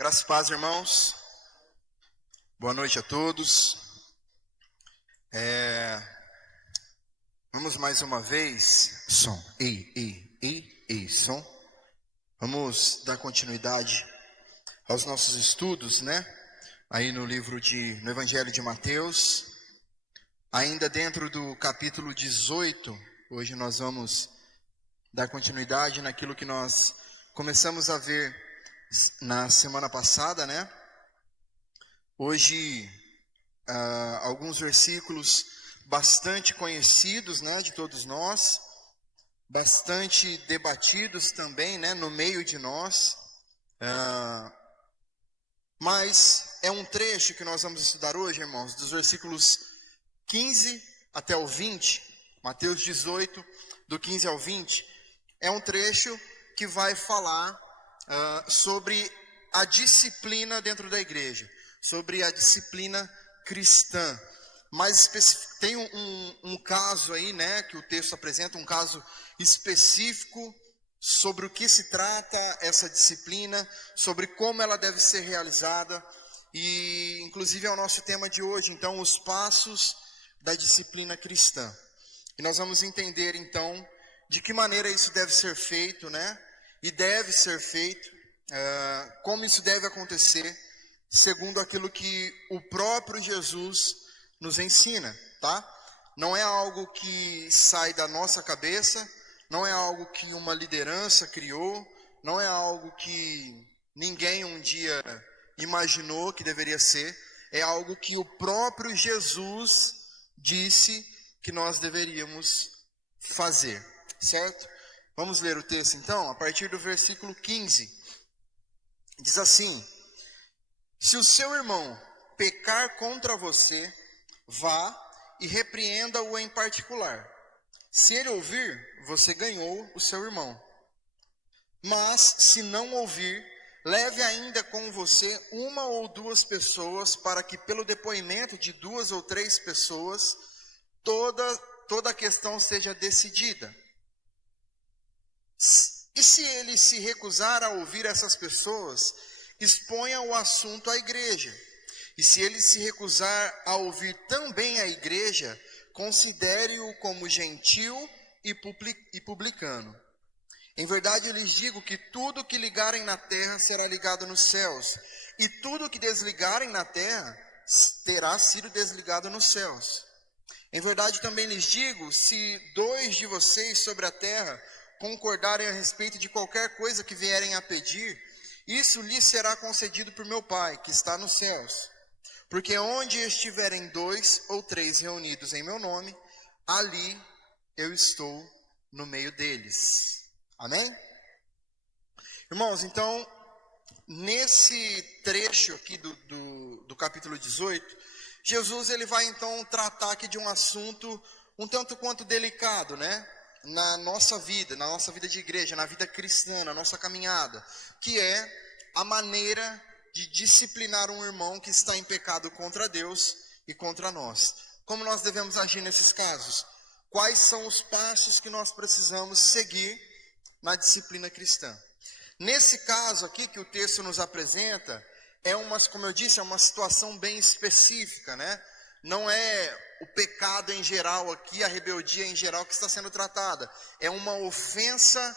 Graças e paz, irmãos. Boa noite a todos. Vamos mais uma vez. Som. Som. Vamos dar continuidade aos nossos estudos, né? Aí no Evangelho de Mateus. Ainda dentro do capítulo 18. Hoje nós vamos dar continuidade naquilo que nós começamos a ver na semana passada, né? Hoje, alguns versículos bastante conhecidos, né, de todos nós, bastante debatidos também, né, no meio de nós, mas é um trecho que nós vamos estudar hoje, irmãos, dos versículos 15 até o 20, Mateus 18, do 15 ao 20, é um trecho que vai falar sobre a disciplina dentro da igreja, sobre a disciplina cristã. Mas tem um caso aí, né, que o texto apresenta, um caso específico sobre o que se trata essa disciplina, sobre como ela deve ser realizada, e inclusive é o nosso tema de hoje, então, os passos da disciplina cristã. E nós vamos entender, então, de que maneira isso deve ser feito, né, e deve ser feito, como isso deve acontecer, segundo aquilo que o próprio Jesus nos ensina, tá? Não é algo que sai da nossa cabeça, não é algo que uma liderança criou, não é algo que ninguém um dia imaginou que deveria ser, é algo que o próprio Jesus disse que nós deveríamos fazer, certo? Vamos ler o texto então, a partir do versículo 15. Diz assim: se o seu irmão pecar contra você, vá e repreenda-o em particular. Se ele ouvir, você ganhou o seu irmão. Mas, se não ouvir, leve ainda com você uma ou duas pessoas, para que pelo depoimento de 2 ou 3 pessoas, toda a questão seja decidida. E se ele se recusar a ouvir essas pessoas, exponha o assunto à igreja. E se ele se recusar a ouvir também a igreja, considere-o como gentil e publicano. Em verdade eu lhes digo que tudo que ligarem na terra será ligado nos céus, e tudo que desligarem na terra terá sido desligado nos céus. Em verdade também lhes digo, se 2 de vocês sobre a terra concordarem a respeito de qualquer coisa que vierem a pedir, isso lhes será concedido por meu Pai, que está nos céus. Porque onde estiverem 2 ou 3 reunidos em meu nome, ali eu estou no meio deles. Amém? Irmãos, então, nesse trecho aqui do capítulo 18, Jesus ele vai então tratar aqui de um assunto um tanto quanto delicado, né? Na nossa vida de igreja, na vida cristã, na nossa caminhada, que é a maneira de disciplinar um irmão que está em pecado contra Deus e contra nós. Como nós devemos agir nesses casos? Quais são os passos que nós precisamos seguir na disciplina cristã? Nesse caso aqui que o texto nos apresenta, como eu disse, é uma situação bem específica, né? Não é o pecado em geral aqui, a rebeldia em geral que está sendo tratada. É uma ofensa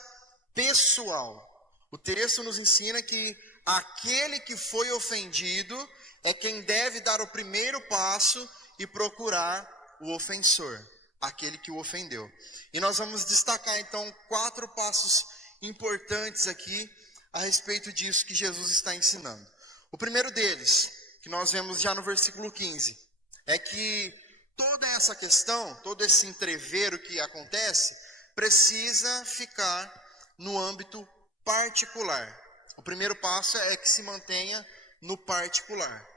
pessoal. O texto nos ensina que aquele que foi ofendido é quem deve dar o primeiro passo e procurar o ofensor, aquele que o ofendeu. E nós vamos destacar então 4 passos importantes aqui a respeito disso que Jesus está ensinando. O primeiro deles, que nós vemos já no versículo 15, é que toda essa questão, todo esse entrevero que acontece, precisa ficar no âmbito particular. O primeiro passo é que se mantenha no particular.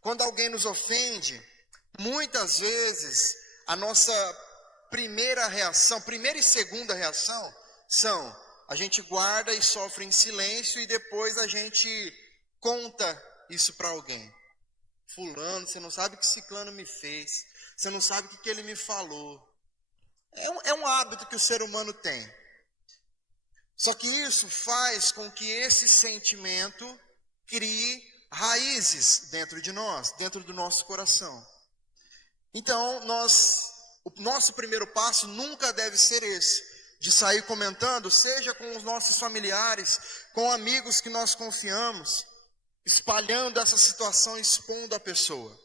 Quando alguém nos ofende, muitas vezes a nossa primeira e segunda reação são: a gente guarda e sofre em silêncio e depois a gente conta isso para alguém. Fulano, você não sabe o que ciclano me fez, você não sabe o que ele me falou. É um hábito que o ser humano tem. Só que isso faz com que esse sentimento crie raízes dentro de nós, dentro do nosso coração. Então, o nosso primeiro passo nunca deve ser esse, de sair comentando, seja com os nossos familiares, com amigos que nós confiamos, espalhando essa situação, expondo a pessoa.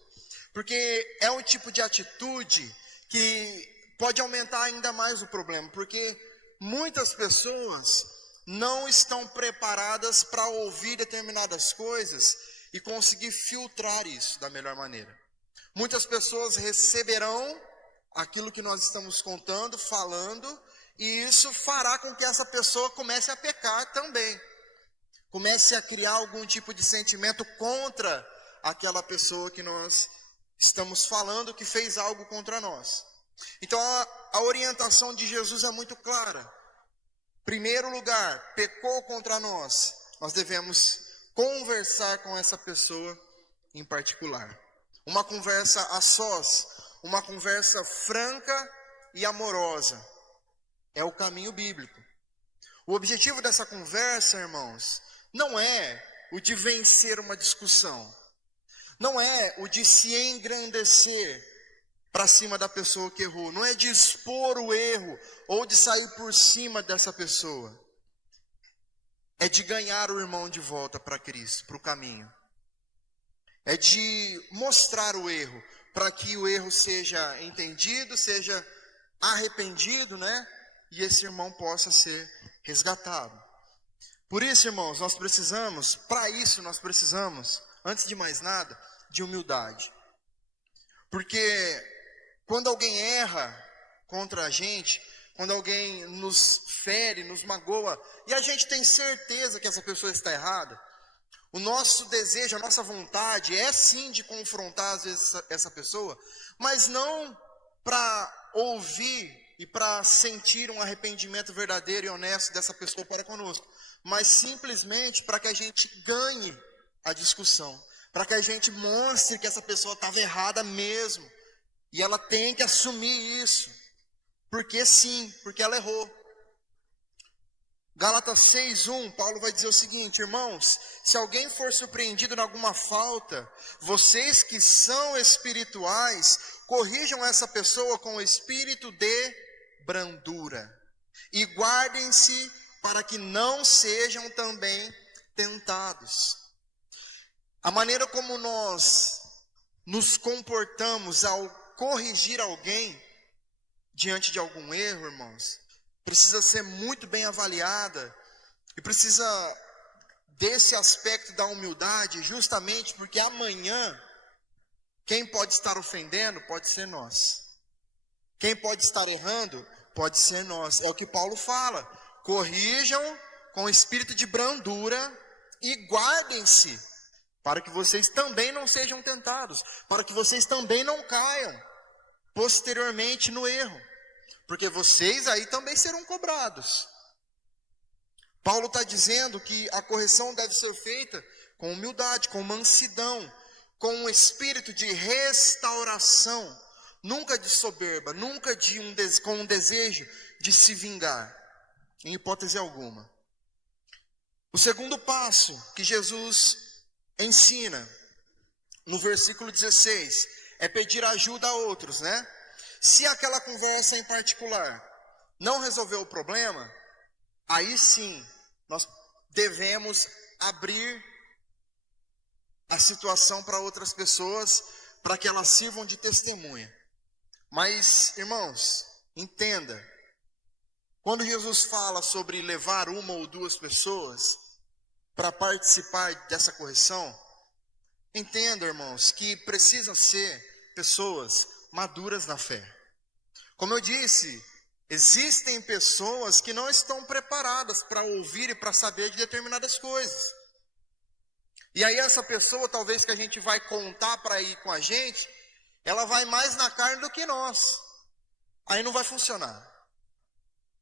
Porque é um tipo de atitude que pode aumentar ainda mais o problema, porque muitas pessoas não estão preparadas para ouvir determinadas coisas e conseguir filtrar isso da melhor maneira. Muitas pessoas receberão aquilo que nós estamos contando, falando, e isso fará com que essa pessoa comece a pecar também. Comece a criar algum tipo de sentimento contra aquela pessoa que nós estamos falando, que fez algo contra nós. Então a orientação de Jesus é muito clara. Primeiro lugar, pecou contra nós, nós devemos conversar com essa pessoa em particular. Uma conversa a sós, uma conversa franca e amorosa. É o caminho bíblico. O objetivo dessa conversa, irmãos, não é o de vencer uma discussão. Não é o de se engrandecer para cima da pessoa que errou. Não é de expor o erro ou de sair por cima dessa pessoa. É de ganhar o irmão de volta para Cristo, para o caminho. É de mostrar o erro, para que o erro seja entendido, seja arrependido, né? E esse irmão possa ser resgatado. Por isso, irmãos, para isso nós precisamos, antes de mais nada, de humildade. Porque quando alguém erra contra a gente, quando alguém nos fere, nos magoa, e a gente tem certeza que essa pessoa está errada, o nosso desejo, a nossa vontade é sim de confrontar às vezes essa pessoa, mas não para ouvir e para sentir um arrependimento verdadeiro e honesto dessa pessoa para conosco, mas simplesmente para que a gente ganhe a discussão, para que a gente mostre que essa pessoa estava errada mesmo, e ela tem que assumir isso, porque sim, porque ela errou. Gálatas 6:1, Paulo vai dizer o seguinte: irmãos, se alguém for surpreendido em alguma falta, vocês que são espirituais, corrijam essa pessoa com o espírito de brandura, e guardem-se para que não sejam também tentados. A maneira como nós nos comportamos ao corrigir alguém diante de algum erro, irmãos, precisa ser muito bem avaliada e precisa desse aspecto da humildade, justamente porque amanhã quem pode estar ofendendo pode ser nós. Quem pode estar errando pode ser nós. É o que Paulo fala. Corrijam com espírito de brandura e guardem-se para que vocês também não sejam tentados, para que vocês também não caiam posteriormente no erro. Porque vocês aí também serão cobrados. Paulo está dizendo que a correção deve ser feita com humildade, com mansidão, com um espírito de restauração, nunca de soberba, nunca com um desejo de se vingar, em hipótese alguma. O segundo passo que Jesus ensina, no versículo 16, é pedir ajuda a outros, né? Se aquela conversa em particular não resolveu o problema, aí sim, nós devemos abrir a situação para outras pessoas, para que elas sirvam de testemunha. Mas, irmãos, entenda, quando Jesus fala sobre levar uma ou duas pessoas para participar dessa correção, entenda, irmãos, que precisam ser pessoas maduras na fé. Como eu disse, existem pessoas que não estão preparadas para ouvir e para saber de determinadas coisas. E aí essa pessoa, talvez que a gente vai contar para ir com a gente, ela vai mais na carne do que nós. Aí não vai funcionar.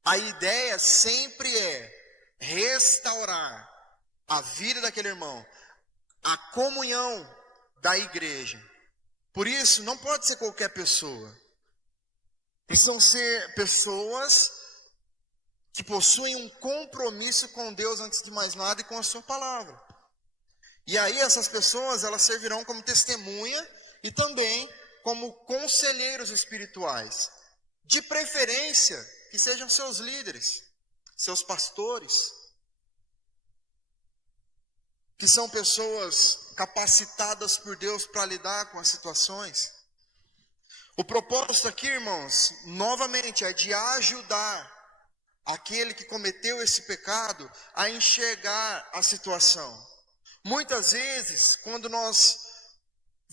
A ideia sempre é restaurar a vida daquele irmão, a comunhão da igreja. Por isso, não pode ser qualquer pessoa. Precisam ser pessoas que possuem um compromisso com Deus antes de mais nada e com a sua palavra. E aí essas pessoas, elas servirão como testemunha e também como conselheiros espirituais. De preferência, que sejam seus líderes, seus pastores, que são pessoas capacitadas por Deus para lidar com as situações. O propósito aqui, irmãos, novamente, é de ajudar aquele que cometeu esse pecado a enxergar a situação. Muitas vezes, quando nós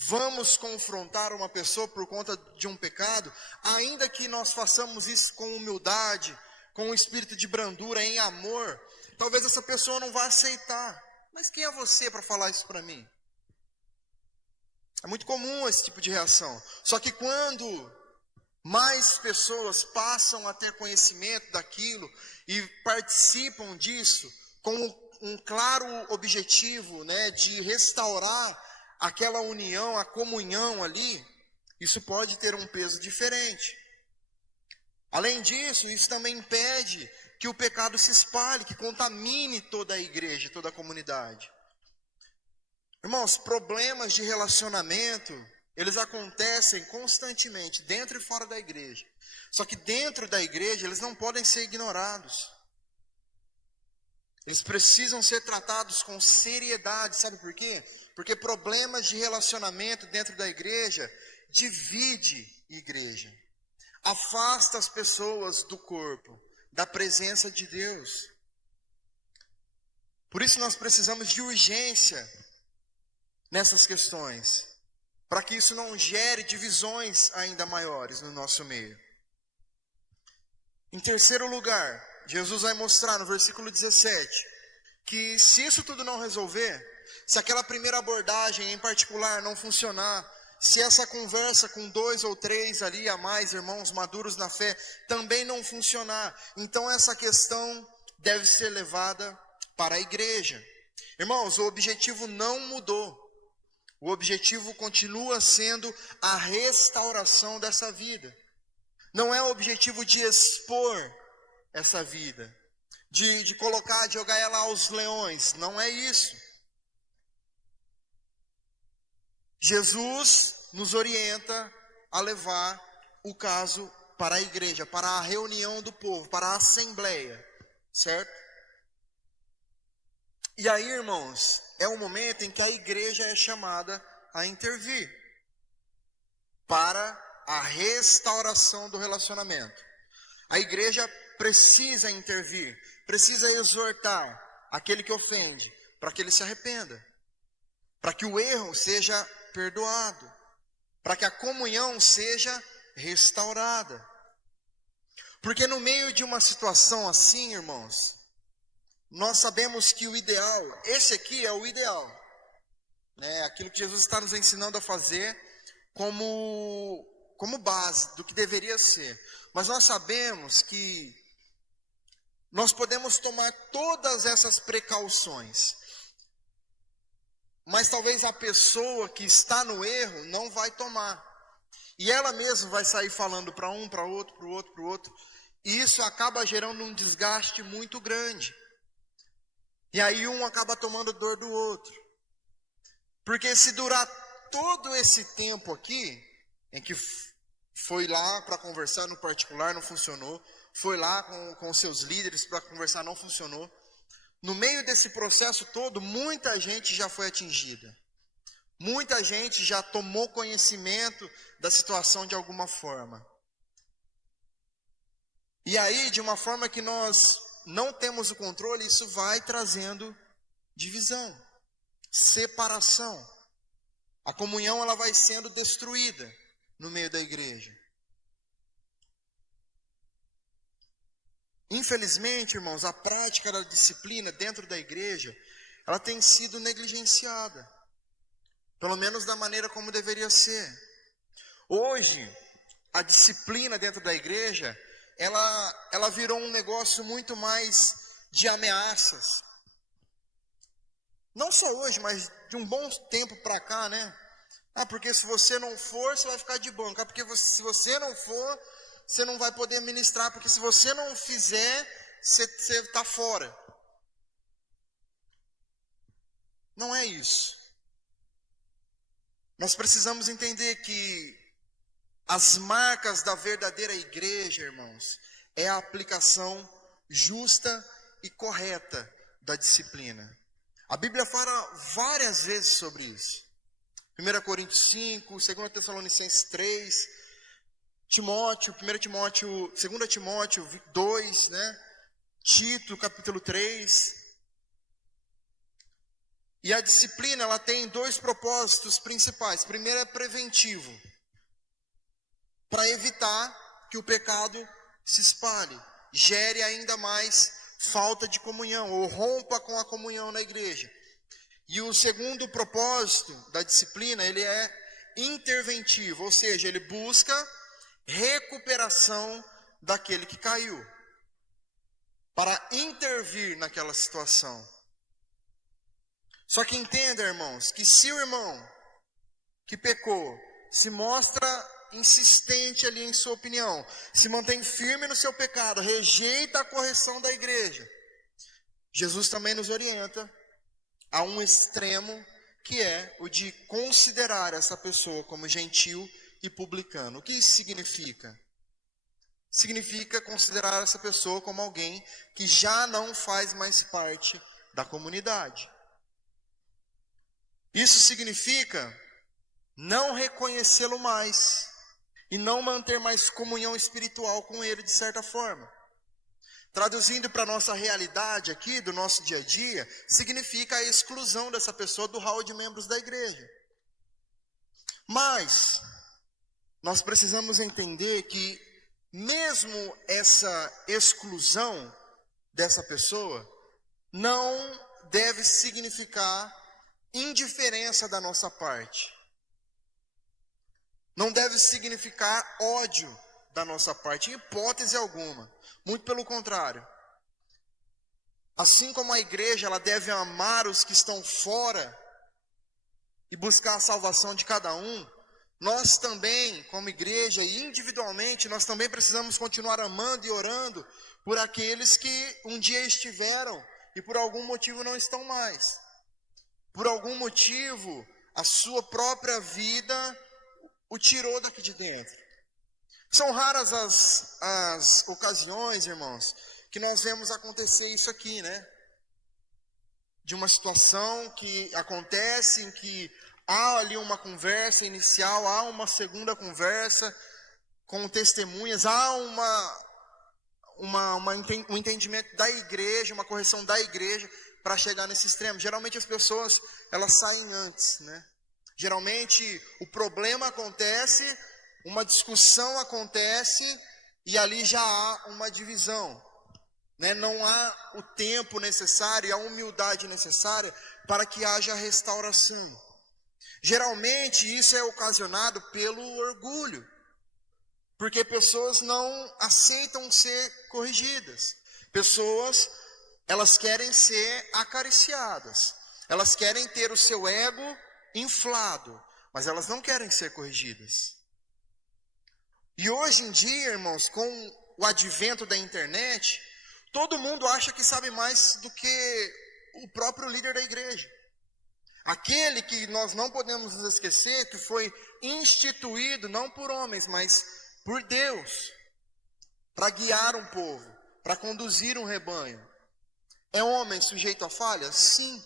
vamos confrontar uma pessoa por conta de um pecado, ainda que nós façamos isso com humildade, com um espírito de brandura, em amor, talvez essa pessoa não vá aceitar. Mas quem é você para falar isso para mim? É muito comum esse tipo de reação. Só que quando mais pessoas passam a ter conhecimento daquilo e participam disso com um claro objetivo, né, de restaurar aquela união, a comunhão ali, isso pode ter um peso diferente. Além disso, isso também impede que o pecado se espalhe, que contamine toda a igreja, toda a comunidade. Irmãos, problemas de relacionamento, eles acontecem constantemente, dentro e fora da igreja. Só que dentro da igreja, eles não podem ser ignorados. Eles precisam ser tratados com seriedade, sabe por quê? Porque problemas de relacionamento dentro da igreja divide a igreja. Afasta as pessoas do corpo, da presença de Deus. Por isso nós precisamos de urgência nessas questões, para que isso não gere divisões ainda maiores no nosso meio. Em terceiro lugar, Jesus vai mostrar no versículo 17, que se isso tudo não resolver, se aquela primeira abordagem em particular não funcionar, se essa conversa com 2 ou 3 ali a mais irmãos maduros na fé também não funcionar, então essa questão deve ser levada para a igreja. Irmãos, o objetivo não mudou. O objetivo continua sendo a restauração dessa vida. Não é o objetivo de expor essa vida, de colocar, de jogar ela aos leões. Não é isso. Jesus nos orienta a levar o caso para a igreja, para a reunião do povo, para a assembleia, certo? E aí, irmãos, é o momento em que a igreja é chamada a intervir para a restauração do relacionamento. A igreja precisa intervir, precisa exortar aquele que ofende, para que ele se arrependa, para que o erro seja perdoado, para que a comunhão seja restaurada. Porque no meio de uma situação assim, irmãos, nós sabemos que o ideal, esse aqui é o ideal, né? Aquilo que Jesus está nos ensinando a fazer como base do que deveria ser. Mas nós sabemos que nós podemos tomar todas essas precauções, mas talvez a pessoa que está no erro não vai tomar. E ela mesma vai sair falando para um, para outro, para o outro, para o outro. E isso acaba gerando um desgaste muito grande. E aí um acaba tomando dor do outro. Porque se durar todo esse tempo aqui, em que foi lá para conversar no particular, não funcionou. Foi lá com seus líderes para conversar, não funcionou. No meio desse processo todo, muita gente já foi atingida. Muita gente já tomou conhecimento da situação de alguma forma. E aí, de uma forma que nós não temos o controle, isso vai trazendo divisão, separação. A comunhão ela vai sendo destruída no meio da igreja. Infelizmente, irmãos, a prática da disciplina dentro da igreja, ela tem sido negligenciada. Pelo menos da maneira como deveria ser. Hoje, a disciplina dentro da igreja, ela virou um negócio muito mais de ameaças. Não só hoje, mas de um bom tempo para cá, né? Porque se você não for, você vai ficar de banco. Porque se você não for, você não vai poder ministrar. Porque se você não fizer, você está fora. Não é isso. Nós precisamos entender que as marcas da verdadeira igreja, irmãos, é a aplicação justa e correta da disciplina. A Bíblia fala várias vezes sobre isso. 1 Coríntios 5, 2 Tessalonicenses 3, Timóteo, 2 Timóteo 2, né? Tito, capítulo 3. E a disciplina, ela tem dois propósitos principais. Primeiro é preventivo, para evitar que o pecado se espalhe, gere ainda mais falta de comunhão, ou rompa com a comunhão na igreja. E o segundo propósito da disciplina, ele é interventivo, ou seja, ele busca recuperação daquele que caiu, para intervir naquela situação. Só que entenda, irmãos, que se o irmão que pecou se mostra insistente ali em sua opinião, se mantém firme no seu pecado, rejeita a correção da igreja, Jesus também nos orienta a um extremo, que é o de considerar essa pessoa como gentil e publicano. O que isso significa? Significa considerar essa pessoa como alguém que já não faz mais parte da comunidade. Isso significa não reconhecê-lo mais e não manter mais comunhão espiritual com ele de certa forma. Traduzindo para a nossa realidade aqui, do nosso dia a dia, significa a exclusão dessa pessoa do hall de membros da igreja. Mas nós precisamos entender que mesmo essa exclusão dessa pessoa não deve significar indiferença da nossa parte. Não deve significar ódio da nossa parte, em hipótese alguma. Muito pelo contrário. Assim como a igreja ela deve amar os que estão fora e buscar a salvação de cada um, nós também, como igreja e individualmente, nós também precisamos continuar amando e orando por aqueles que um dia estiveram e por algum motivo não estão mais. Por algum motivo, a sua própria vida o tirou daqui de dentro. São raras as ocasiões, irmãos, que nós vemos acontecer isso aqui, né? De uma situação que acontece em que há ali uma conversa inicial, há uma segunda conversa com testemunhas, há um entendimento da igreja, uma correção da igreja para chegar nesse extremo. Geralmente as pessoas, elas saem antes, né? Geralmente o problema acontece, uma discussão acontece e ali já há uma divisão, né? Não há o tempo necessário e a humildade necessária para que haja restauração. Geralmente isso é ocasionado pelo orgulho, porque pessoas não aceitam ser corrigidas. Pessoas, elas querem ser acariciadas, elas querem ter o seu ego inflado, mas elas não querem ser corrigidas. E hoje em dia, irmãos, com o advento da internet, todo mundo acha que sabe mais do que o próprio líder da igreja. Aquele que nós não podemos nos esquecer, que foi instituído não por homens, mas por Deus, para guiar um povo, para conduzir um rebanho. É homem sujeito a falhas? Sim.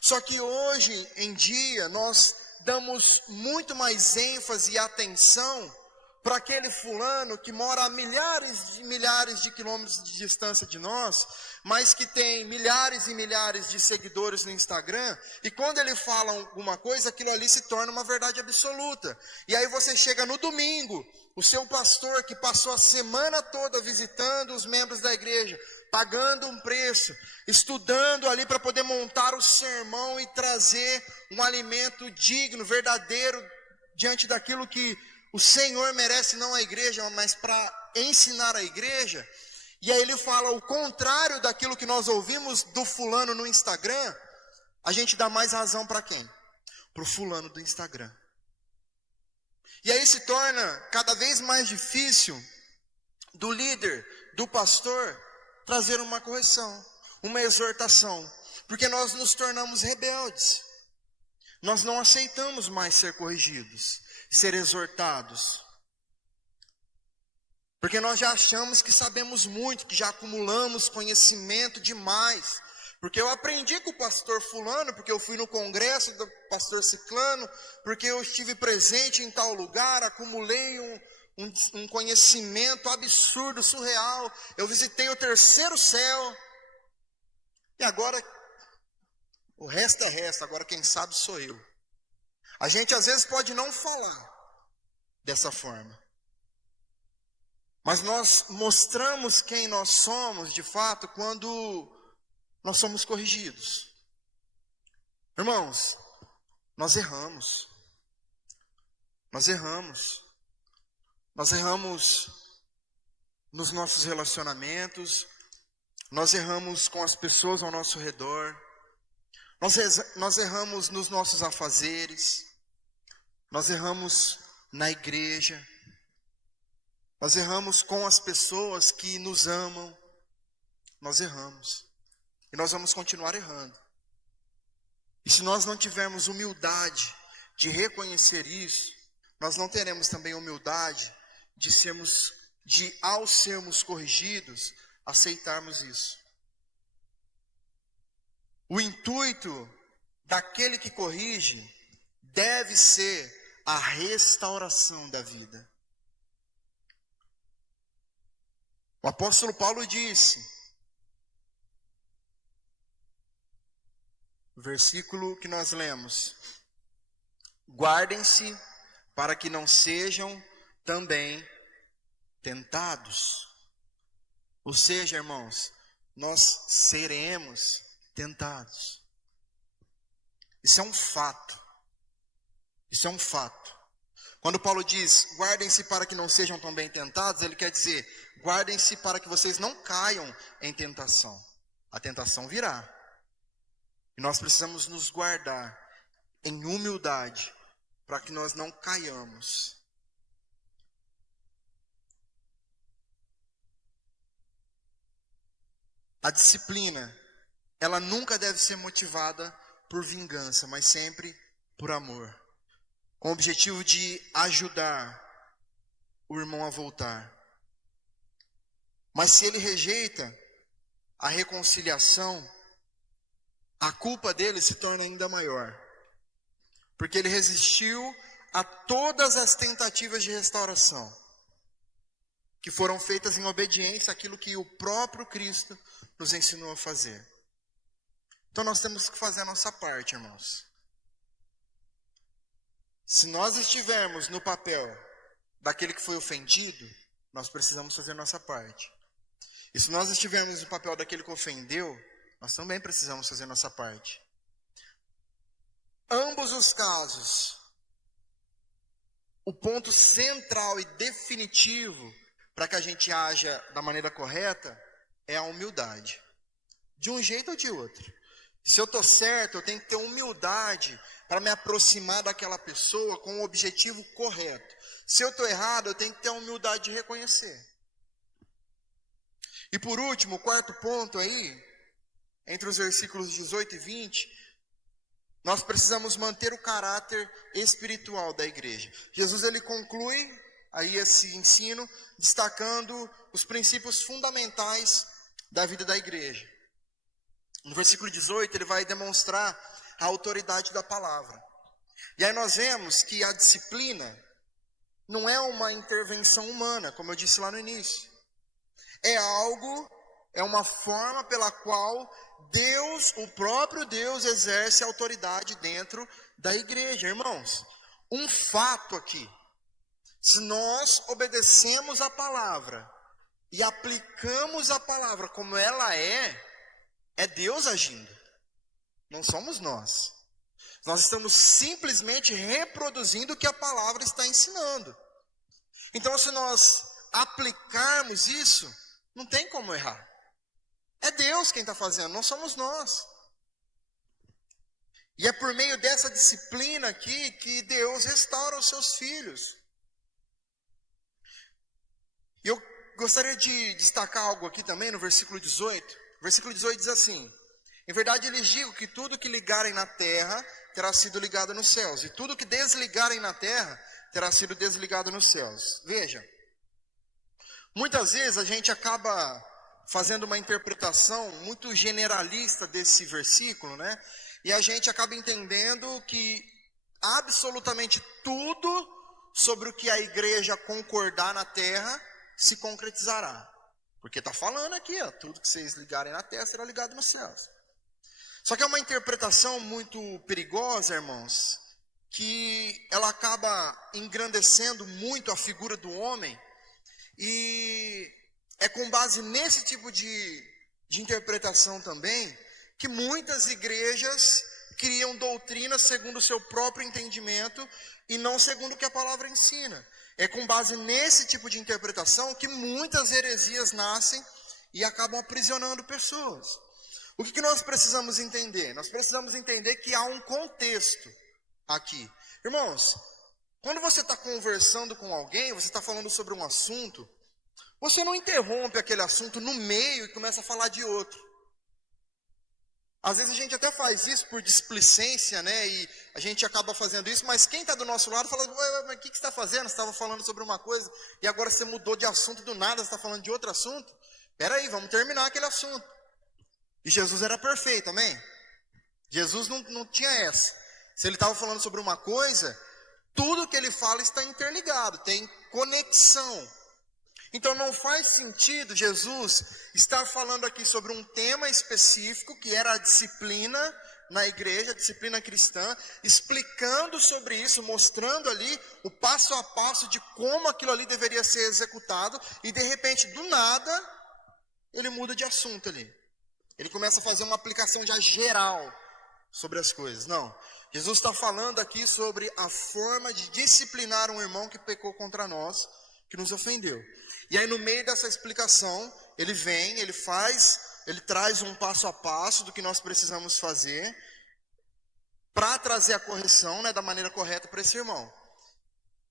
Só que hoje em dia nós damos muito mais ênfase e atenção para aquele fulano que mora a milhares e milhares de quilômetros de distância de nós, mas que tem milhares e milhares de seguidores no Instagram, e quando ele fala alguma coisa, aquilo ali se torna uma verdade absoluta. E aí você chega no domingo, o seu pastor que passou a semana toda visitando os membros da igreja, pagando um preço, estudando ali para poder montar o sermão e trazer um alimento digno, verdadeiro, diante daquilo que o Senhor merece, não a igreja, mas para ensinar a igreja. E aí ele fala o contrário daquilo que nós ouvimos do fulano no Instagram. A gente dá mais razão para quem? Para o fulano do Instagram. E aí se torna cada vez mais difícil do líder, do pastor, trazer uma correção, uma exortação. Porque nós nos tornamos rebeldes. Nós não aceitamos mais ser corrigidos, ser exortados. Porque nós já achamos que sabemos muito, que já acumulamos conhecimento demais. Porque eu aprendi com o pastor fulano, porque eu fui no congresso do pastor ciclano, porque eu estive presente em tal lugar, acumulei um conhecimento absurdo, surreal. Eu visitei o terceiro céu. E agora, o resto é resto, agora quem sabe sou eu. A gente às vezes pode não falar dessa forma. Mas nós mostramos quem nós somos, de fato, quando nós somos corrigidos. Irmãos, nós erramos. Nós erramos. Nós erramos nos nossos relacionamentos. Nós erramos com as pessoas ao nosso redor. Nós erramos nos nossos afazeres. Nós erramos na igreja. Nós erramos com as pessoas que nos amam. Nós erramos. E nós vamos continuar errando. E se nós não tivermos humildade de reconhecer isso, nós não teremos também humildade de ao sermos corrigidos, aceitarmos isso. O intuito daquele que corrige deve ser a restauração da vida. O apóstolo Paulo disse, o versículo que nós lemos: guardem-se para que não sejam também tentados. Ou seja, irmãos, nós seremos tentados. Isso é um fato. Isso é um fato. Quando Paulo diz, guardem-se para que não sejam também tentados, ele quer dizer, guardem-se para que vocês não caiam em tentação. A tentação virá. E nós precisamos nos guardar em humildade para que nós não caiamos. A disciplina, ela nunca deve ser motivada por vingança, mas sempre por amor. Com o objetivo de ajudar o irmão a voltar. Mas se ele rejeita a reconciliação, a culpa dele se torna ainda maior. Porque ele resistiu a todas as tentativas de restauração que foram feitas em obediência àquilo que o próprio Cristo nos ensinou a fazer. Então nós temos que fazer a nossa parte, irmãos. Se nós estivermos no papel daquele que foi ofendido, nós precisamos fazer a nossa parte. E se nós estivermos no papel daquele que ofendeu, nós também precisamos fazer a nossa parte. Ambos os casos, o ponto central e definitivo para que a gente haja da maneira correta é a humildade. De um jeito ou de outro. Se eu estou certo, eu tenho que ter humildade para me aproximar daquela pessoa com o objetivo correto. Se eu estou errado, eu tenho que ter a humildade de reconhecer. E por último, o quarto ponto aí, entre os versículos 18 e 20, nós precisamos manter o caráter espiritual da igreja. Jesus ele conclui aí esse ensino destacando os princípios fundamentais da vida da igreja. No versículo 18 ele vai demonstrar a autoridade da palavra. E aí nós vemos que a disciplina não é uma intervenção humana, como eu disse lá no início. É uma forma pela qual Deus, o próprio Deus, exerce autoridade dentro da igreja. Irmãos, um fato aqui. Se nós obedecemos a palavra e aplicamos a palavra como ela é Deus agindo. Não somos nós. Nós estamos simplesmente reproduzindo o que a palavra está ensinando. Então, se nós aplicarmos isso, não tem como errar. É Deus quem está fazendo, não somos nós. E é por meio dessa disciplina aqui que Deus restaura os seus filhos. E eu gostaria de destacar algo aqui também no versículo 18. O versículo 18 diz assim: Em verdade, lhes digo que tudo que ligarem na terra terá sido ligado nos céus, e tudo que desligarem na terra terá sido desligado nos céus. Veja, muitas vezes a gente acaba fazendo uma interpretação muito generalista desse versículo, né? E a gente acaba entendendo que absolutamente tudo sobre o que a igreja concordar na terra se concretizará. Porque está falando aqui, ó, tudo que vocês ligarem na terra será ligado nos céus. Só que é uma interpretação muito perigosa, irmãos, que ela acaba engrandecendo muito a figura do homem, e é com base nesse tipo de interpretação também que muitas igrejas criam doutrinas segundo o seu próprio entendimento e não segundo o que a palavra ensina. É com base nesse tipo de interpretação que muitas heresias nascem e acabam aprisionando pessoas. O que nós precisamos entender? Nós precisamos entender que há um contexto aqui. Irmãos, quando você está conversando com alguém, você está falando sobre um assunto, você não interrompe aquele assunto no meio e começa a falar de outro. Às vezes a gente até faz isso por displicência, né? E a gente acaba fazendo isso, mas quem está do nosso lado fala, mas o que você está fazendo? Você estava falando sobre uma coisa e agora você mudou de assunto do nada, você está falando de outro assunto? Espera aí, vamos terminar aquele assunto. E Jesus era perfeito, amém? Jesus não tinha essa. Se ele estava falando sobre uma coisa, tudo que ele fala está interligado, tem conexão. Então não faz sentido Jesus estar falando aqui sobre um tema específico, que era a disciplina na igreja, a disciplina cristã, explicando sobre isso, mostrando ali o passo a passo de como aquilo ali deveria ser executado, e de repente, do nada, ele muda de assunto ali. Ele começa a fazer uma aplicação já geral sobre as coisas. Não, Jesus está falando aqui sobre a forma de disciplinar um irmão que pecou contra nós, que nos ofendeu. E aí no meio dessa explicação, ele vem, ele traz um passo a passo do que nós precisamos fazer para trazer a correção, né, da maneira correta para esse irmão.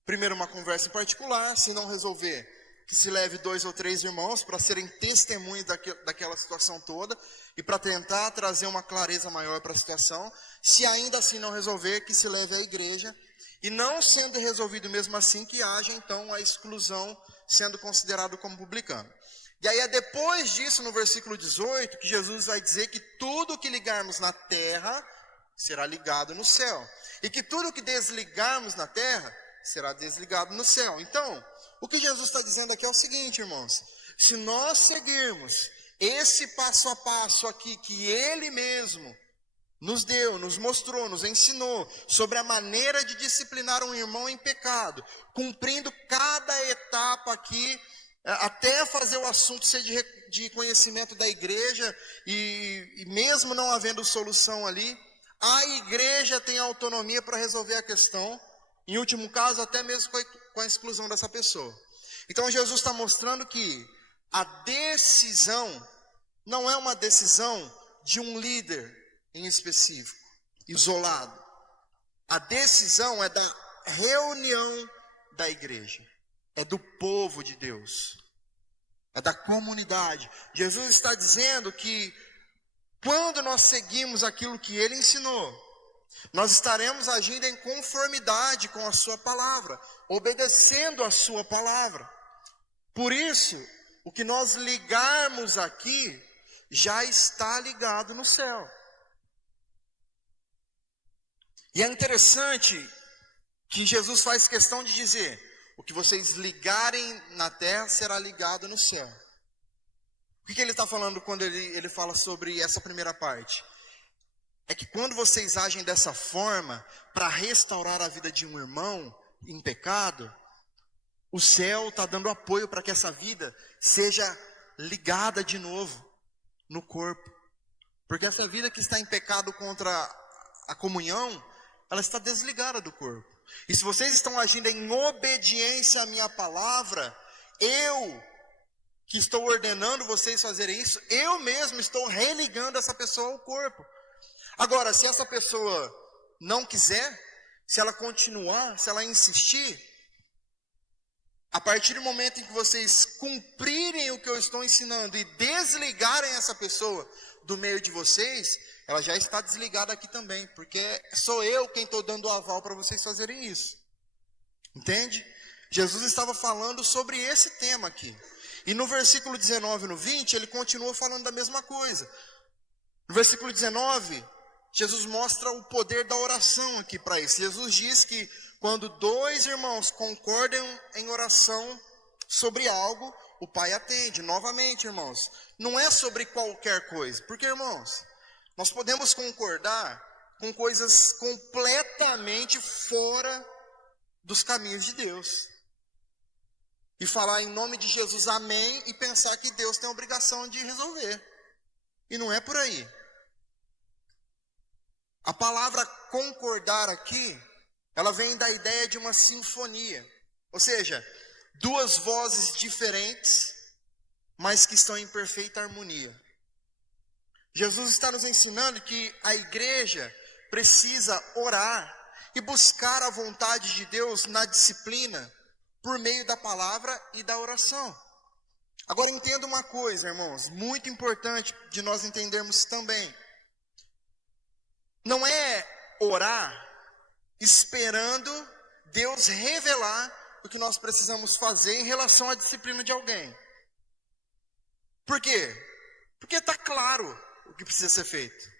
Primeiro uma conversa em particular, se não resolver, que se leve 2 ou 3 irmãos para serem testemunhas daquela situação toda e para tentar trazer uma clareza maior para a situação. Se ainda assim não resolver, que se leve à igreja, e não sendo resolvido mesmo assim, que haja então a exclusão, sendo considerado como publicano. E aí é depois disso, no versículo 18, que Jesus vai dizer que tudo que ligarmos na terra será ligado no céu, e que tudo que desligarmos na terra será desligado no céu. Então, o que Jesus está dizendo aqui é o seguinte, irmãos: se nós seguirmos esse passo a passo aqui que Ele mesmo nos deu, nos mostrou, nos ensinou sobre a maneira de disciplinar um irmão em pecado, cumprindo cada etapa aqui, até fazer o assunto ser de conhecimento da igreja, e mesmo não havendo solução ali, a igreja tem autonomia para resolver a questão, em último caso até mesmo com a exclusão dessa pessoa. Então Jesus está mostrando que a decisão não é uma decisão de um líder em específico, isolado. A decisão é da reunião da igreja, é do povo de Deus, é da comunidade. Jesus está dizendo que quando nós seguimos aquilo que Ele ensinou, nós estaremos agindo em conformidade com a sua palavra, obedecendo a sua palavra. Por isso, o que nós ligarmos aqui já está ligado no céu. E é interessante que Jesus faz questão de dizer: o que vocês ligarem na terra será ligado no céu. O que ele está falando quando ele fala sobre essa primeira parte? É que quando vocês agem dessa forma, para restaurar a vida de um irmão em pecado, o céu está dando apoio para que essa vida seja ligada de novo no corpo. Porque essa vida que está em pecado contra a comunhão, ela está desligada do corpo. E se vocês estão agindo em obediência à minha palavra, eu que estou ordenando vocês fazerem isso, eu mesmo estou religando essa pessoa ao corpo. Agora, se essa pessoa não quiser, se ela continuar, se ela insistir, a partir do momento em que vocês cumprirem o que eu estou ensinando e desligarem essa pessoa, do meio de vocês, ela já está desligada aqui também, porque sou eu quem estou dando o aval para vocês fazerem isso. Entende? Jesus estava falando sobre esse tema aqui. E no versículo 19 e no 20, ele continua falando da mesma coisa. No versículo 19, Jesus mostra o poder da oração aqui para isso. Jesus diz que quando dois irmãos concordam em oração sobre algo, o Pai atende. Novamente, irmãos, não é sobre qualquer coisa. Porque, irmãos, nós podemos concordar com coisas completamente fora dos caminhos de Deus. E falar em nome de Jesus, amém, e pensar que Deus tem a obrigação de resolver. E não é por aí. A palavra concordar aqui, ela vem da ideia de uma sinfonia. Ou seja, duas vozes diferentes, mas que estão em perfeita harmonia. Jesus está nos ensinando que a igreja precisa orar e buscar a vontade de Deus na disciplina, por meio da palavra e da oração. Agora entenda uma coisa, irmãos, muito importante de nós entendermos também. Não é orar esperando Deus revelar o que nós precisamos fazer em relação à disciplina de alguém. Por quê? Porque está claro o que precisa ser feito.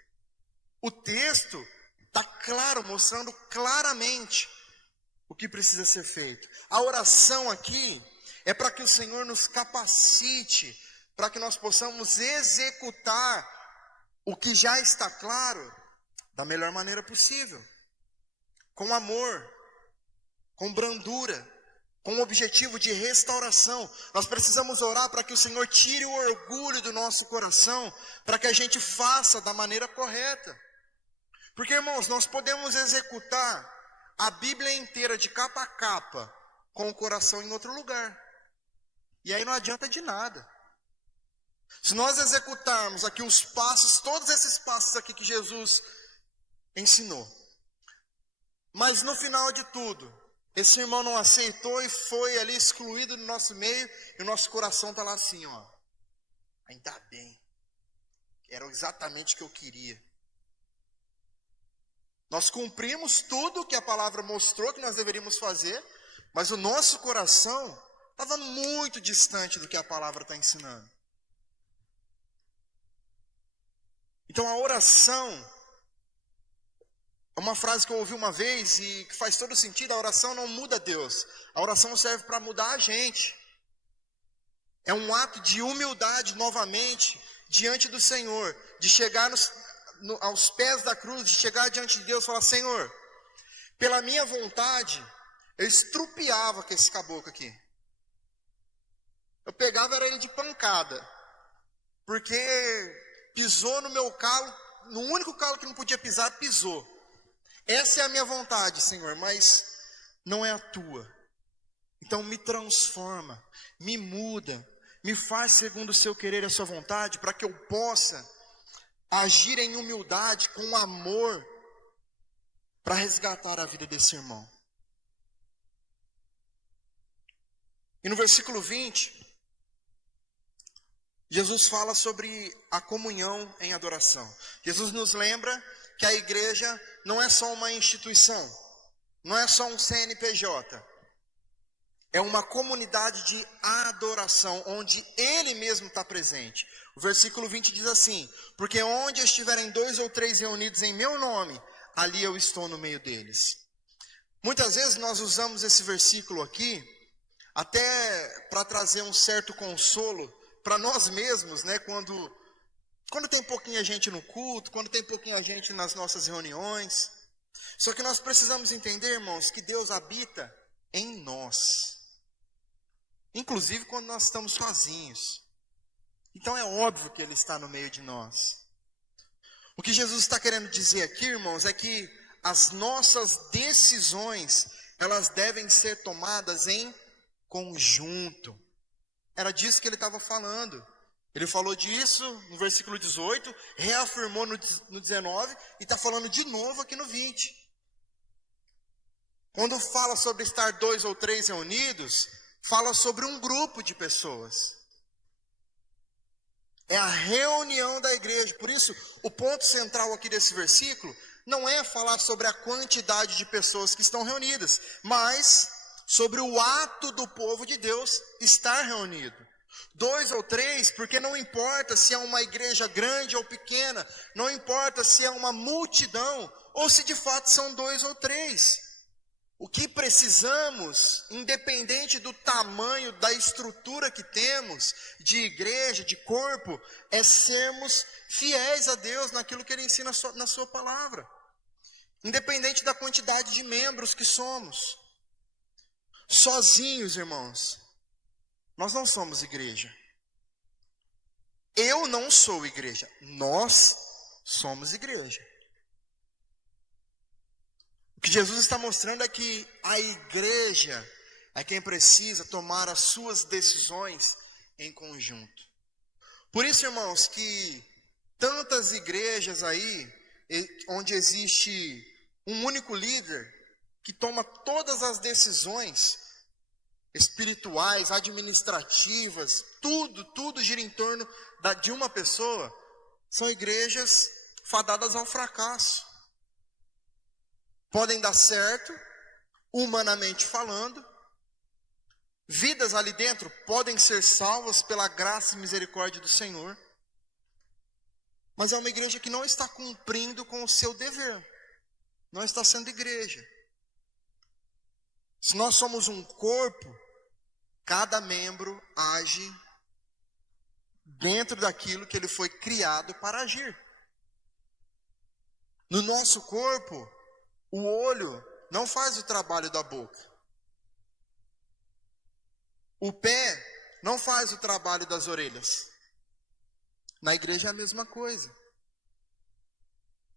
O texto está claro, mostrando claramente o que precisa ser feito. A oração aqui é para que o Senhor nos capacite, para que nós possamos executar o que já está claro da melhor maneira possível. Com amor, com brandura, com o objetivo de restauração. Nós precisamos orar para que o Senhor tire o orgulho do nosso coração, para que a gente faça da maneira correta. Porque, irmãos, nós podemos executar a Bíblia inteira de capa a capa com o coração em outro lugar. E aí não adianta de nada. Se nós executarmos aqui os passos, todos esses passos aqui que Jesus ensinou, mas no final de tudo, esse irmão não aceitou e foi ali excluído do nosso meio, e o nosso coração está lá assim, ó. Ainda bem, era exatamente o que eu queria. Nós cumprimos tudo que a palavra mostrou que nós deveríamos fazer, mas o nosso coração estava muito distante do que a palavra está ensinando. Então a oração é uma frase que eu ouvi uma vez e que faz todo sentido. A oração não muda Deus, a oração serve para mudar a gente. É um ato de humildade novamente diante do Senhor, de chegar aos pés da cruz, de chegar diante de Deus e falar: Senhor, pela minha vontade, eu estrupiava com esse caboclo aqui. Eu pegava era ele de pancada, porque pisou no meu calo, no único calo que não podia pisar, pisou. Essa é a minha vontade, Senhor, mas não é a tua. Então me transforma, me muda, me faz segundo o seu querer e a sua vontade, para que eu possa agir em humildade, com amor, para resgatar a vida desse irmão. E no versículo 20, Jesus fala sobre a comunhão em adoração. Jesus nos lembra que a igreja não é só uma instituição, não é só um CNPJ. É uma comunidade de adoração, onde Ele mesmo está presente. O versículo 20 diz assim: porque onde estiverem 2 ou 3 reunidos em meu nome, ali eu estou no meio deles. Muitas vezes nós usamos esse versículo aqui, até para trazer um certo consolo para nós mesmos, né? Quando tem pouquinha gente no culto, quando tem pouquinha gente nas nossas reuniões. Só que nós precisamos entender, irmãos, que Deus habita em nós. Inclusive quando nós estamos sozinhos. Então é óbvio que Ele está no meio de nós. O que Jesus está querendo dizer aqui, irmãos, é que as nossas decisões, elas devem ser tomadas em conjunto. Era disso que Ele estava falando. Ele falou disso no versículo 18, reafirmou no 19 e está falando de novo aqui no 20. Quando fala sobre estar 2 ou 3 reunidos, fala sobre um grupo de pessoas. É a reunião da igreja. Por isso, o ponto central aqui desse versículo não é falar sobre a quantidade de pessoas que estão reunidas, mas sobre o ato do povo de Deus estar reunido. 2 ou 3, porque não importa se é uma igreja grande ou pequena, não importa se é uma multidão, ou se de fato são 2 ou 3. O que precisamos, independente do tamanho, da estrutura que temos, de igreja, de corpo, é sermos fiéis a Deus naquilo que Ele ensina na sua palavra. Independente da quantidade de membros que somos. Sozinhos, irmãos, nós não somos igreja. Eu não sou igreja. Nós somos igreja. O que Jesus está mostrando é que a igreja é quem precisa tomar as suas decisões em conjunto. Por isso, irmãos, que tantas igrejas aí, onde existe um único líder, que toma todas as decisões espirituais, administrativas, tudo gira em torno de uma pessoa, são igrejas fadadas ao fracasso. Podem dar certo, humanamente falando, vidas ali dentro podem ser salvas pela graça e misericórdia do Senhor, mas é uma igreja que não está cumprindo com o seu dever, não está sendo igreja. Se nós somos um corpo, cada membro age dentro daquilo que ele foi criado para agir. No nosso corpo, o olho não faz o trabalho da boca. O pé não faz o trabalho das orelhas. Na igreja é a mesma coisa.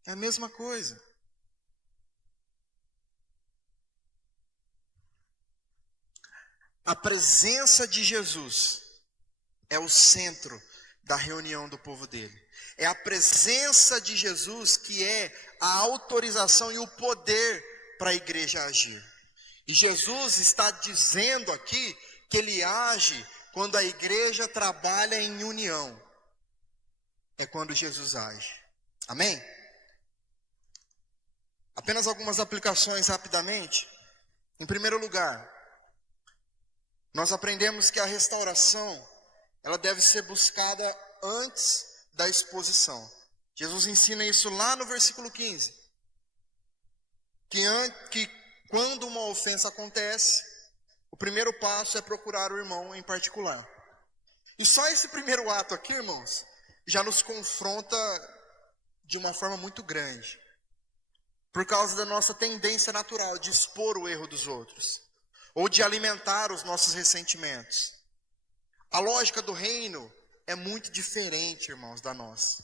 É a mesma coisa. A presença de Jesus é o centro da reunião do povo dele. É a presença de Jesus que é a autorização e o poder para a igreja agir. E Jesus está dizendo aqui que ele age quando a igreja trabalha em união. É quando Jesus age. Amém? Apenas algumas aplicações rapidamente. Em primeiro lugar, nós aprendemos que a restauração, ela deve ser buscada antes da exposição. Jesus ensina isso lá no versículo 15. Que quando uma ofensa acontece, o primeiro passo é procurar o irmão em particular. E só esse primeiro ato aqui, irmãos, já nos confronta de uma forma muito grande. Por causa da nossa tendência natural de expor o erro dos outros. Ou de alimentar os nossos ressentimentos. A lógica do reino é muito diferente, irmãos, da nossa.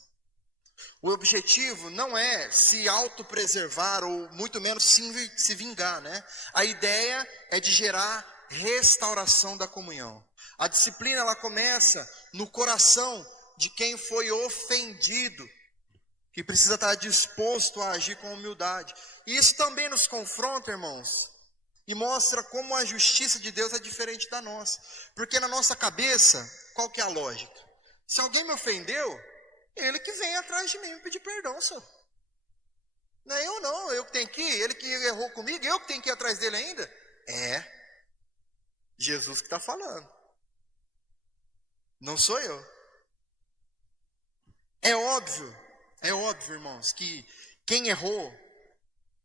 O objetivo não é se autopreservar ou muito menos se vingar, né? A ideia é de gerar restauração da comunhão. A disciplina, ela começa no coração de quem foi ofendido, que precisa estar disposto a agir com humildade. E isso também nos confronta, irmãos, e mostra como a justiça de Deus é diferente da nossa. Porque na nossa cabeça, qual que é a lógica? Se alguém me ofendeu, ele que vem atrás de mim me pedir perdão, senhor. Não é eu não, eu que tenho que ir, ele que errou comigo, eu que tenho que ir atrás dele ainda? É Jesus que está falando. Não sou eu. É óbvio, irmãos, que quem errou,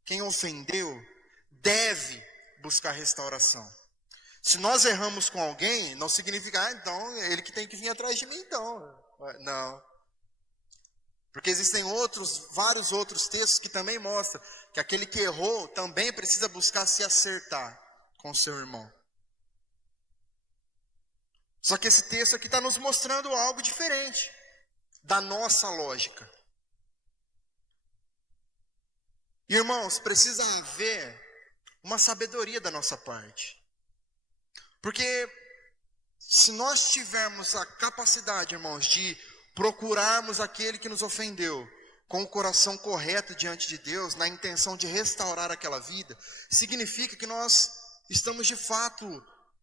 quem ofendeu, deve buscar restauração. Se nós erramos com alguém, não significa, então, ele que tem que vir atrás de mim, então. Não. Porque existem vários outros textos que também mostram que aquele que errou também precisa buscar se acertar com seu irmão. Só que esse texto aqui está nos mostrando algo diferente da nossa lógica. Irmãos, precisa haver uma sabedoria da nossa parte. Porque se nós tivermos a capacidade, irmãos, de procurarmos aquele que nos ofendeu com o coração correto diante de Deus, na intenção de restaurar aquela vida, significa que nós estamos de fato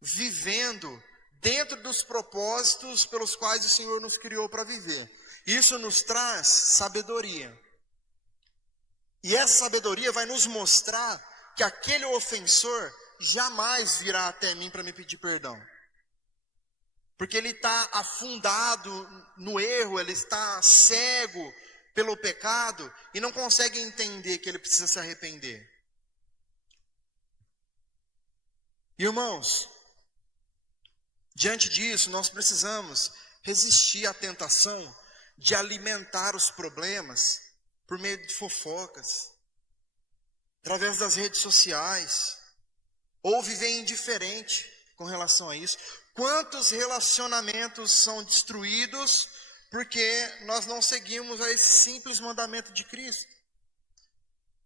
vivendo dentro dos propósitos pelos quais o Senhor nos criou para viver. Isso nos traz sabedoria. E essa sabedoria vai nos mostrar que aquele ofensor jamais virá até mim para me pedir perdão. Porque ele está afundado no erro, ele está cego pelo pecado e não consegue entender que ele precisa se arrepender. Irmãos, diante disso, nós precisamos resistir à tentação de alimentar os problemas por meio de fofocas, através das redes sociais, ou viver indiferente com relação a isso. Quantos relacionamentos são destruídos porque nós não seguimos a esse simples mandamento de Cristo?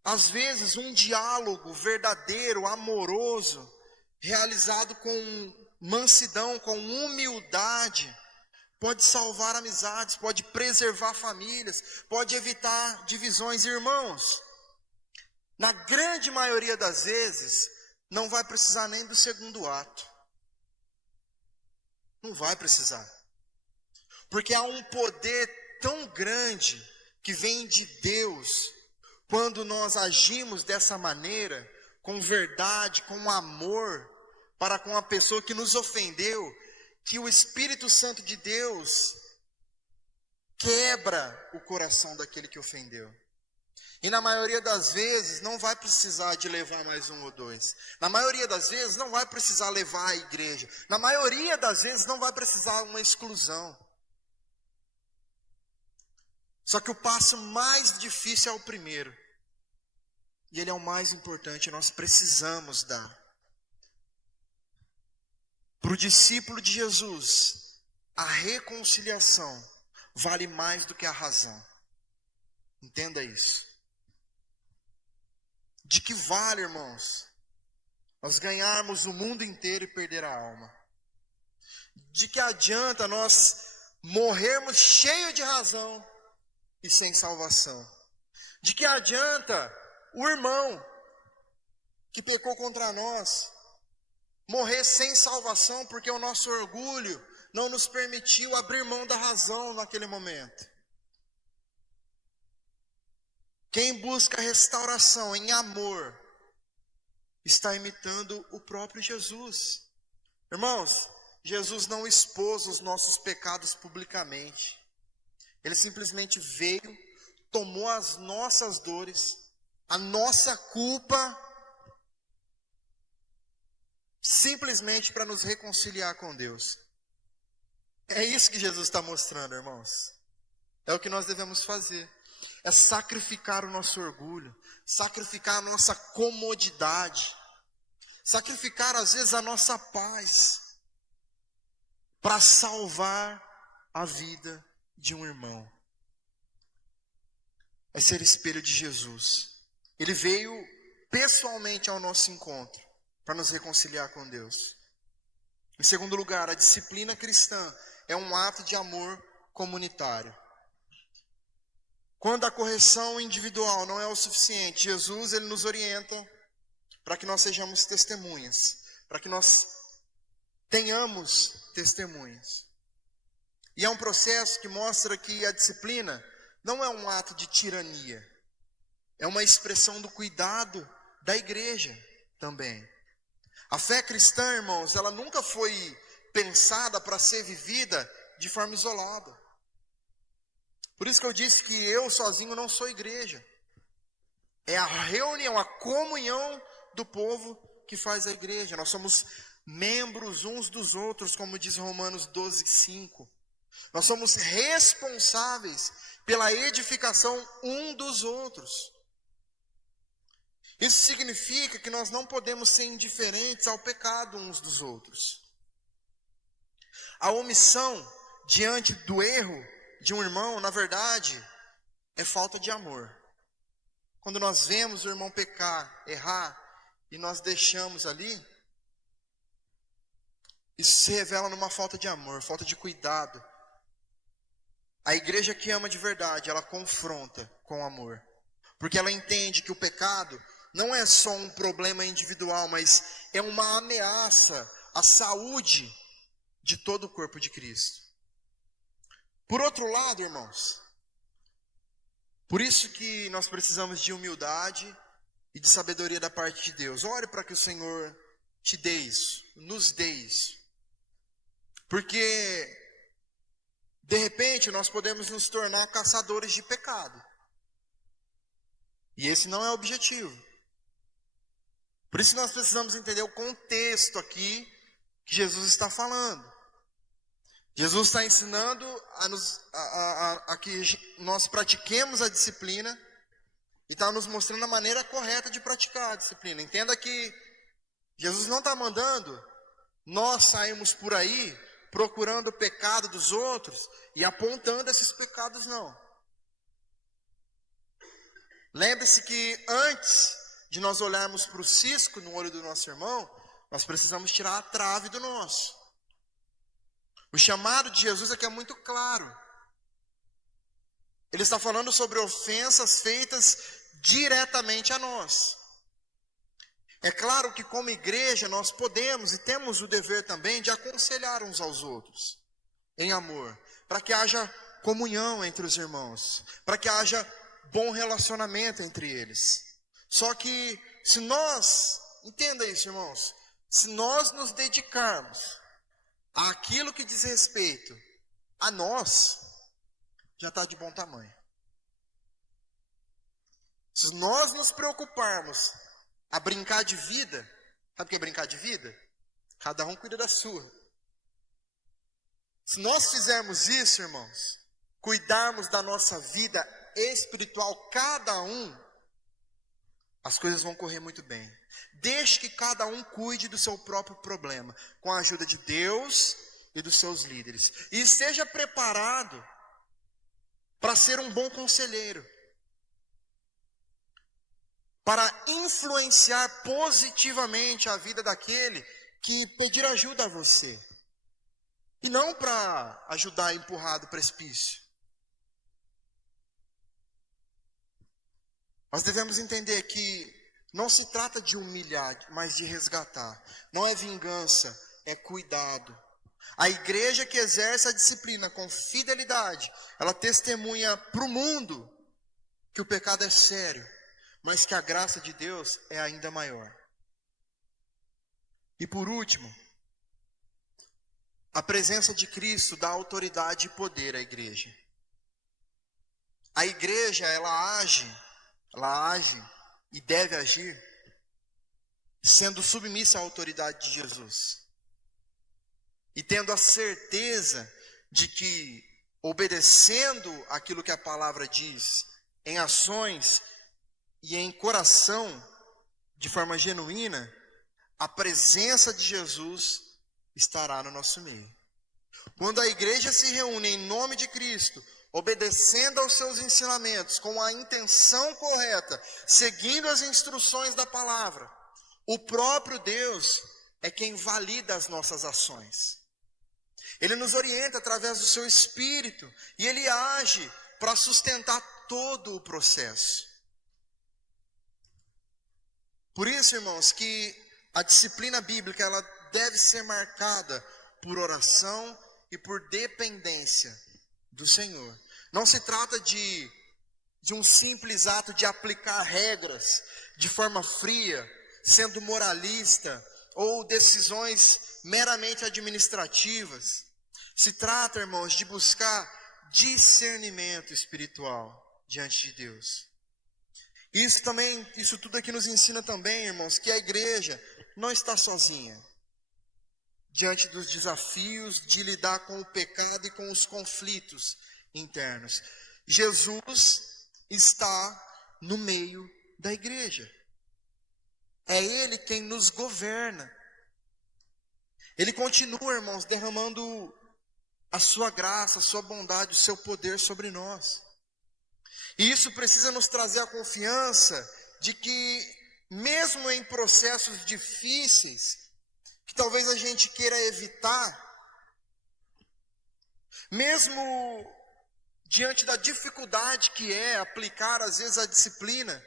Às vezes, um diálogo verdadeiro, amoroso, realizado com mansidão, com humildade, pode salvar amizades, pode preservar famílias, pode evitar divisões. Irmãos, na grande maioria das vezes, não vai precisar nem do segundo ato. Não vai precisar. Porque há um poder tão grande que vem de Deus, quando nós agimos dessa maneira, com verdade, com amor, para com a pessoa que nos ofendeu, que o Espírito Santo de Deus quebra o coração daquele que ofendeu. E na maioria das vezes não vai precisar de levar mais um ou dois. Na maioria das vezes não vai precisar levar a igreja. Na maioria das vezes não vai precisar uma exclusão. Só que o passo mais difícil é o primeiro. E ele é o mais importante, nós precisamos dar. Para o discípulo de Jesus, a reconciliação vale mais do que a razão. Entenda isso. De que vale, irmãos, nós ganharmos o mundo inteiro e perder a alma? De que adianta nós morrermos cheios de razão e sem salvação? De que adianta o irmão que pecou contra nós morrer sem salvação porque o nosso orgulho não nos permitiu abrir mão da razão naquele momento? Quem busca restauração em amor está imitando o próprio Jesus. Irmãos, Jesus não expôs os nossos pecados publicamente. Ele simplesmente veio, tomou as nossas dores, a nossa culpa, simplesmente para nos reconciliar com Deus. É isso que Jesus está mostrando, irmãos. É o que nós devemos fazer. É sacrificar o nosso orgulho, sacrificar a nossa comodidade, sacrificar às vezes a nossa paz, para salvar a vida de um irmão. É ser espelho de Jesus. Ele veio pessoalmente ao nosso encontro, para nos reconciliar com Deus. Em segundo lugar, a disciplina cristã é um ato de amor comunitário. Quando a correção individual não é o suficiente, Jesus ele nos orienta para que nós sejamos testemunhas, para que nós tenhamos testemunhas. E é um processo que mostra que a disciplina não é um ato de tirania, é uma expressão do cuidado da igreja também. A fé cristã, irmãos, ela nunca foi pensada para ser vivida de forma isolada. Por isso que eu disse que eu sozinho não sou igreja. É a reunião, a comunhão do povo que faz a igreja. Nós somos membros uns dos outros, como diz Romanos 12:5. Nós somos responsáveis pela edificação um dos outros. Isso significa que nós não podemos ser indiferentes ao pecado uns dos outros. A omissão diante do erro de um irmão, na verdade, é falta de amor. Quando nós vemos o irmão pecar, errar, e nós deixamos ali, isso se revela numa falta de amor, falta de cuidado. A igreja que ama de verdade, ela confronta com amor. Porque ela entende que o pecado não é só um problema individual, mas é uma ameaça à saúde de todo o corpo de Cristo. Por outro lado, irmãos, por isso que nós precisamos de humildade e de sabedoria da parte de Deus. Ore para que o Senhor te dê isso, nos dê isso. Porque, de repente, nós podemos nos tornar caçadores de pecado. E esse não é o objetivo. Por isso nós precisamos entender o contexto aqui que Jesus está falando. Jesus está ensinando a que nós pratiquemos a disciplina e está nos mostrando a maneira correta de praticar a disciplina. Entenda que Jesus não está mandando nós sairmos por aí procurando o pecado dos outros e apontando esses pecados, não. Lembre-se que antes de nós olharmos para o cisco no olho do nosso irmão, nós precisamos tirar a trave do nosso. O chamado de Jesus aqui é muito claro. Ele está falando sobre ofensas feitas diretamente a nós. É claro que como igreja nós podemos e temos o dever também de aconselhar uns aos outros, em amor, para que haja comunhão entre os irmãos, para que haja bom relacionamento entre eles. Só que se nós, entenda isso, irmãos, se nós nos dedicarmos àquilo que diz respeito a nós, já está de bom tamanho. Se nós nos preocuparmos a brincar de vida, sabe o que é brincar de vida? Cada um cuida da sua. Se nós fizermos isso, irmãos, cuidarmos da nossa vida espiritual, cada um, as coisas vão correr muito bem. Deixe que cada um cuide do seu próprio problema, com a ajuda de Deus e dos seus líderes. E esteja preparado para ser um bom conselheiro, para influenciar positivamente a vida daquele que pedir ajuda a você. E não para ajudar a empurrar do precipício. Nós devemos entender que não se trata de humilhar, mas de resgatar. Não é vingança, é cuidado. A igreja que exerce a disciplina com fidelidade, ela testemunha para o mundo que o pecado é sério, mas que a graça de Deus é ainda maior. E por último, a presença de Cristo dá autoridade e poder à igreja. A igreja, ela age e deve agir sendo submissa à autoridade de Jesus. E tendo a certeza de que, obedecendo aquilo que a palavra diz, em ações e em coração, de forma genuína, a presença de Jesus estará no nosso meio. Quando a igreja se reúne em nome de Cristo, obedecendo aos seus ensinamentos, com a intenção correta, seguindo as instruções da palavra, o próprio Deus é quem valida as nossas ações. Ele nos orienta através do seu Espírito e Ele age para sustentar todo o processo. Por isso, irmãos, que a disciplina bíblica ela deve ser marcada por oração e por dependência do Senhor. Não se trata de um simples ato de aplicar regras de forma fria, sendo moralista, ou decisões meramente administrativas. Se trata, irmãos, de buscar discernimento espiritual diante de Deus. Isso tudo aqui nos ensina também, irmãos, que a igreja não está sozinha diante dos desafios de lidar com o pecado e com os conflitos internos. Jesus está no meio da igreja. É Ele quem nos governa. Ele continua, irmãos, derramando a sua graça, a sua bondade, o seu poder sobre nós. E isso precisa nos trazer a confiança de que, mesmo em processos difíceis, que talvez a gente queira evitar, mesmo diante da dificuldade que é aplicar às vezes a disciplina,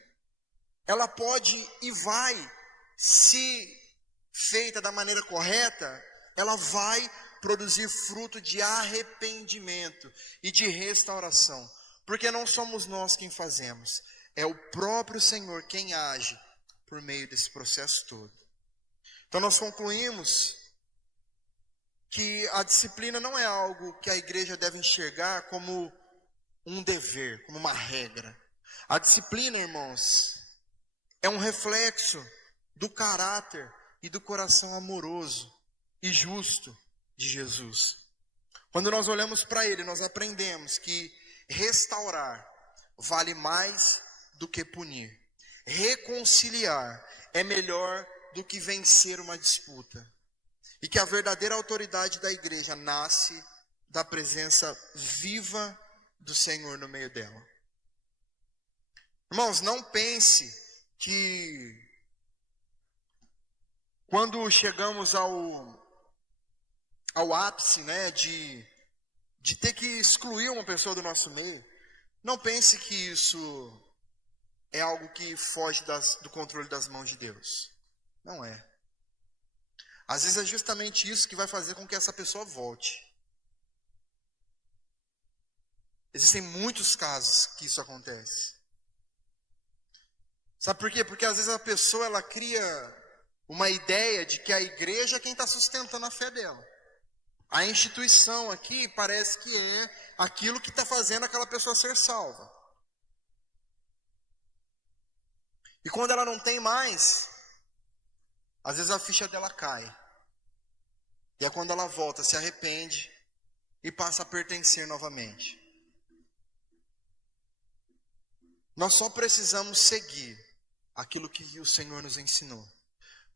ela pode e vai, se feita da maneira correta, ela vai produzir fruto de arrependimento e de restauração. Porque não somos nós quem fazemos, é o próprio Senhor quem age por meio desse processo todo. Então nós concluímos que a disciplina não é algo que a igreja deve enxergar como um dever, como uma regra. A disciplina, irmãos, é um reflexo do caráter e do coração amoroso e justo de Jesus. Quando nós olhamos para Ele, nós aprendemos que restaurar vale mais do que punir. Reconciliar é melhor do que vencer uma disputa. E que a verdadeira autoridade da igreja nasce da presença viva do Senhor no meio dela. Irmãos, não pense que quando chegamos ao ápice, né, de ter que excluir uma pessoa do nosso meio, não pense que isso é algo que foge do controle das mãos de Deus. Não é. Às vezes é justamente isso que vai fazer com que essa pessoa volte. Existem muitos casos que isso acontece. Sabe por quê? Porque às vezes a pessoa ela cria uma ideia de que a igreja é quem está sustentando a fé dela. A instituição aqui parece que é aquilo que está fazendo aquela pessoa ser salva. E quando ela não tem mais, às vezes a ficha dela cai. E é quando ela volta, se arrepende e passa a pertencer novamente. Nós só precisamos seguir aquilo que o Senhor nos ensinou.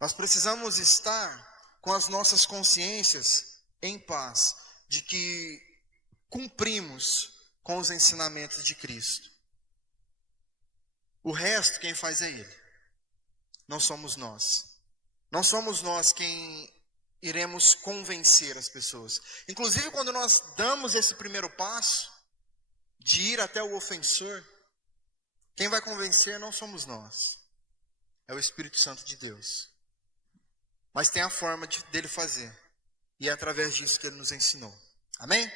Nós precisamos estar com as nossas consciências em paz, de que cumprimos com os ensinamentos de Cristo. O resto quem faz é Ele. Não somos nós. Não somos nós quem iremos convencer as pessoas. Inclusive quando nós damos esse primeiro passo, de ir até o ofensor, quem vai convencer não somos nós. É o Espírito Santo de Deus. Mas tem a forma dele fazer. E é através disso que ele nos ensinou. Amém?